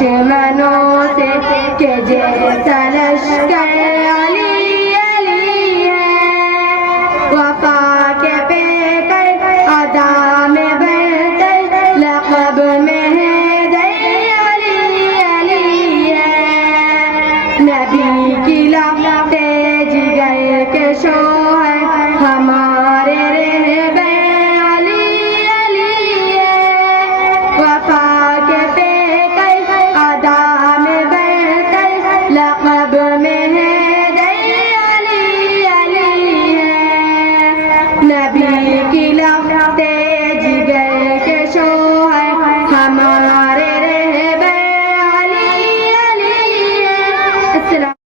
دشمنوں سے کہ جیسا لشکر علی علی ہے، وفا کے پیکر ادا میں برتر لقب میں حیدر علی علی ہے، نبی کی لپٹے جگر کے شوہر ہمارے